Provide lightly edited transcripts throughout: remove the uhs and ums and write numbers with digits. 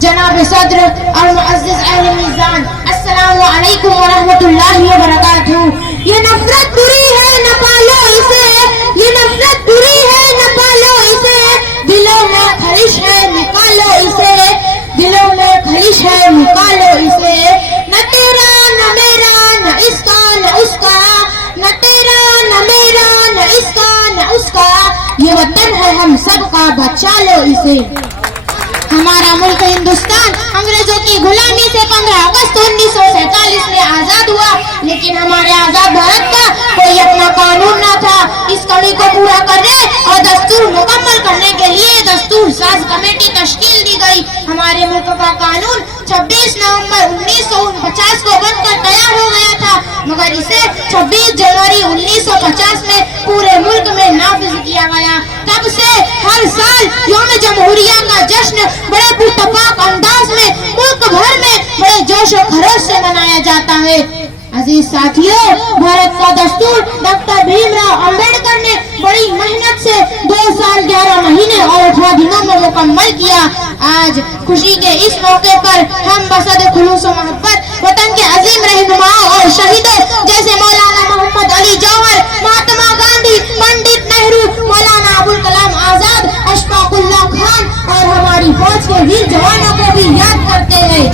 جناب صدر اور معزز اہل میزان، السلام علیکم ورحمۃ اللہ وبرکاتہ۔ یہ نفرت بری ہے نہ پالو اسے، یہ نفرت بری ہے نہ پالو اسے، دلوں میں خلش ہے نکالو اسے، دلوں میں خلش ہے نکالو اسے، نہ تیرا نہ میرا نہ اس کا نہ اس کا، نہ تیرا نہ میرا نہ اس کا نہ اس کا، یہ وطن ہے ہم سب کا، بچا لو اسے۔ ہمارا ملک ہندوستان انگریزوں کی غلامی سے 15 اگست 1947 میں آزاد ہوا، لیکن ہمارے آزاد بھارت کا کوئی اپنا قانون نہ تھا۔ اس کمی کو پورا کرنے اور دستور مکمل کرنے کے لیے دستور ساز کمیٹی تشکیل دی گئی۔ ہمارے ملک کا قانون 26 نومبر 1949 کو بن کر تیار ہو گیا تھا، مگر اسے 26 جنوری 1950 میں پورے ملک میں نافذ کیا گیا۔ تب سے ہر سال یوم جمہوریہ کا جشن بڑے پرتپاک انداز میں ملک بھر میں بڑے جوش و خروش سے منایا جاتا ہے۔ عزیز ساتھیو، بھارت کا دستور ڈاکٹر بھیم راؤ امبیڈکر نے بڑی محنت سے 2 سال 11 مہینے اور 18 دنوں میں مکمل کیا۔ آج خوشی کے اس موقع پر ہم بصد خلوص و محبت وطن کے عظیم رہنماؤں اور شہیدوں جیسے مولانا محمد علی جوہر، مہاتما گاندھی، پنڈت نہرو، مولانا ابوالکلام آزاد، اشفاق اللہ خان اور ہماری فوج کے ویر جوانوں کو بھی یاد کرتے ہیں۔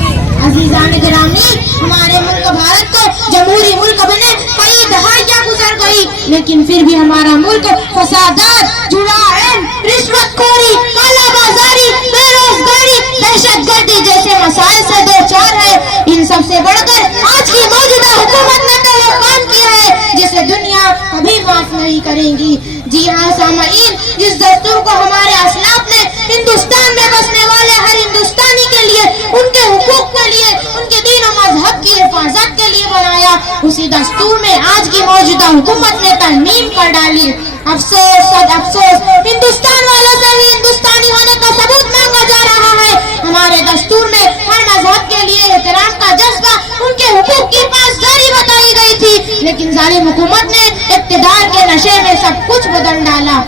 عزیزان گرامی، ہمارے ملک بھارت کو جمہوری ملک بنے کئی دہائیاں گزر گئی، لیکن پھر بھی ہمارا ملک فسادات، جرائم، رشوت خوری، کالا بازاری، بے روزگاری، دہشت گردی جیسے مسائل سے دو چار ہے۔ ان سب سے بڑھ کر آج کی موجودہ حکومت نے تو وہ کام کیا ہے جسے دنیا کبھی معاف نہیں کرے گی۔ جی ہاں سامعین، جس دستور کو ہمارے اسلاف نے ہندوستان میں بسنے والے ہر ہندوستانی کے لیے، ان کے حقوق کے لیے، ان کے دین و مذہب کی حفاظت کے لیے بنایا، اسی دستور میں آج کی موجودہ حکومت نے ترمیم کر ڈالی۔ افسوس صد افسوس، ہندوستان والوں سے ہی ہندوستانی ہونے کا ثبوت مانگا جا رہا ہے۔ ہمارے دستور میں ہر مذہب کے لیے احترام کا جذبہ، ان کے حقوق کی پاسداری بتائی گئی تھی، لیکن ظالم حکومت نے اقتدار کے نشے میں سب کچھ بدل ڈالا۔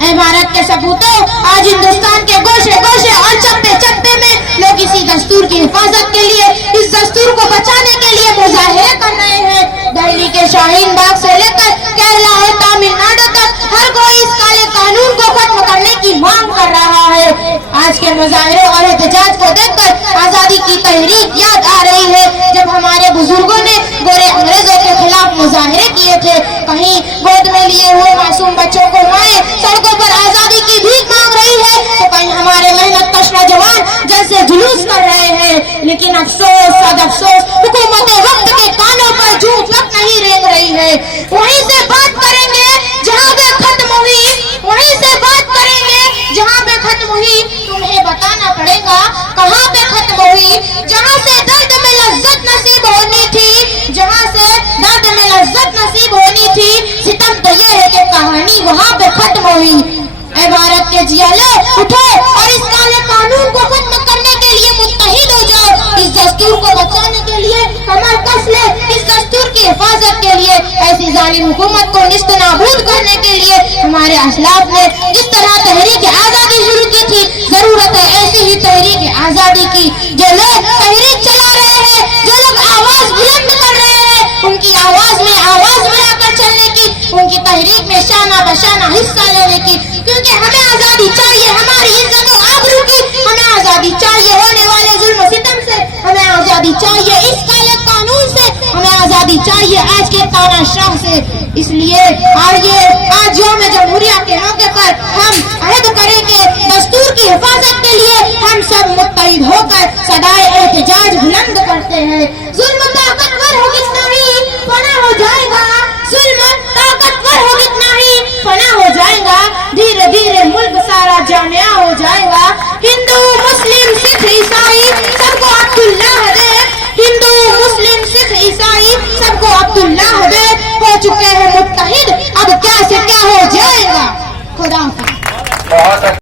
اے بھارت کے سپوتوں، آج ہندوستان کے گوشے گوشے اور چپے چپے میں لوگ اسی دستور کی حفاظت کے لیے، اس دستور کو بچانے کے لیے مظاہرے کر رہے ہیں۔ دہلی کے شاہین باغ سے لے کر کیرلا اور تامل ناڈو تک ہر کوئی اس کالے قانون کو ختم کرنے کی مانگ کر رہا ہے۔ آج کے مظاہرے اور احتجاج کو دیکھ کر آزادی کی تحریک یاد آ رہی ہے، جب ہمارے بزرگوں نے گورے انگریزوں کے خلاف مظاہرے کیے تھے۔ کہیں گود میں لیے ہوئے معصوم بچوں کو مائیں سڑکوں پر آزادی کی بھیک مانگ رہی ہے، تو کہیں ہمارے محنت کش نوجوان جیسے جلوس کر رہے ہیں۔ لیکن افسوس صد افسوس، حکومت وقت کے کانوں پر جوں تک نہیں رینگ رہی ہے۔ وہیں سے بات کریں گے جہاں پہ ختم ہوئی، وہیں سے بات کریں گے جہاں پہ ختم ہوئی۔ تمہیں بتانا پڑے گا کہاں پہ ختم ہوئی، جہاں سے درد میں لذت نصیب ہونی تھی، جہاں سے درد میں لذت نصیب ہونی تھی۔ ستم تو یہ ہے کہ کہانی وہاں پہ ختم ہوئی۔ اے بھارت کے جیالو، اٹھو اور اس کالے قانون کو ختم کرنے کے لیے متحد ہو جاؤ۔ اس دستور کو بچانے کے لیے کمر کس لے، اس دستور کی حفاظت کے لیے، ایسی ظالم حکومت کو نیست نابود کرنے کے لیے ہمارے اسلاف نے جس طرح تحریک آزادی شروع کی تھی، ضرورت ہے ایسی ہی تحریک آزادی کی۔ جو لوگ تحریک چلا رہے ہیں، جو لوگ آواز بلند کر رہے ہیں، ان کی آواز میں آواز ملا کر چلنے کی، ان کی تحریک میں شانہ بشانہ حصہ لینے کی، کیونکہ ہمیں آزادی چاہیے ہماری عزت و آبرو کی، ہمیں آزادی چاہیے ہونے والے ظلم و ستم سے، ہمیں آزادی چاہیے اس کالے قانون سے، ہمیں آزادی چاہیے آج کے تانا شاہ سے۔ اس لیے آج یوم جمہوریہ کے موقع پر ہم عہد کریں کہ دستور کی حفاظت کے لیے ہم سب متحد ہو کر صدائے احتجاج بلند کرتے ہیں۔ ظلم طاقتور ہو کتنا ہی فنا ہو جائے گا، ظلم طاقتور ہو کتنا ہی فنا ہو جائے گا، دھیرے دھیرے ملک سارا جامعہ ہو جائے گا۔ ہندو مسلم سکھ عیسائی سب کو عبداللہ دے، ہندو مسلم سکھ عیسائی سب کو عبداللہ دے، ہو چکے ہیں متحد، اب کیا سے کیا ہو جائے گا۔ خدا حافظ۔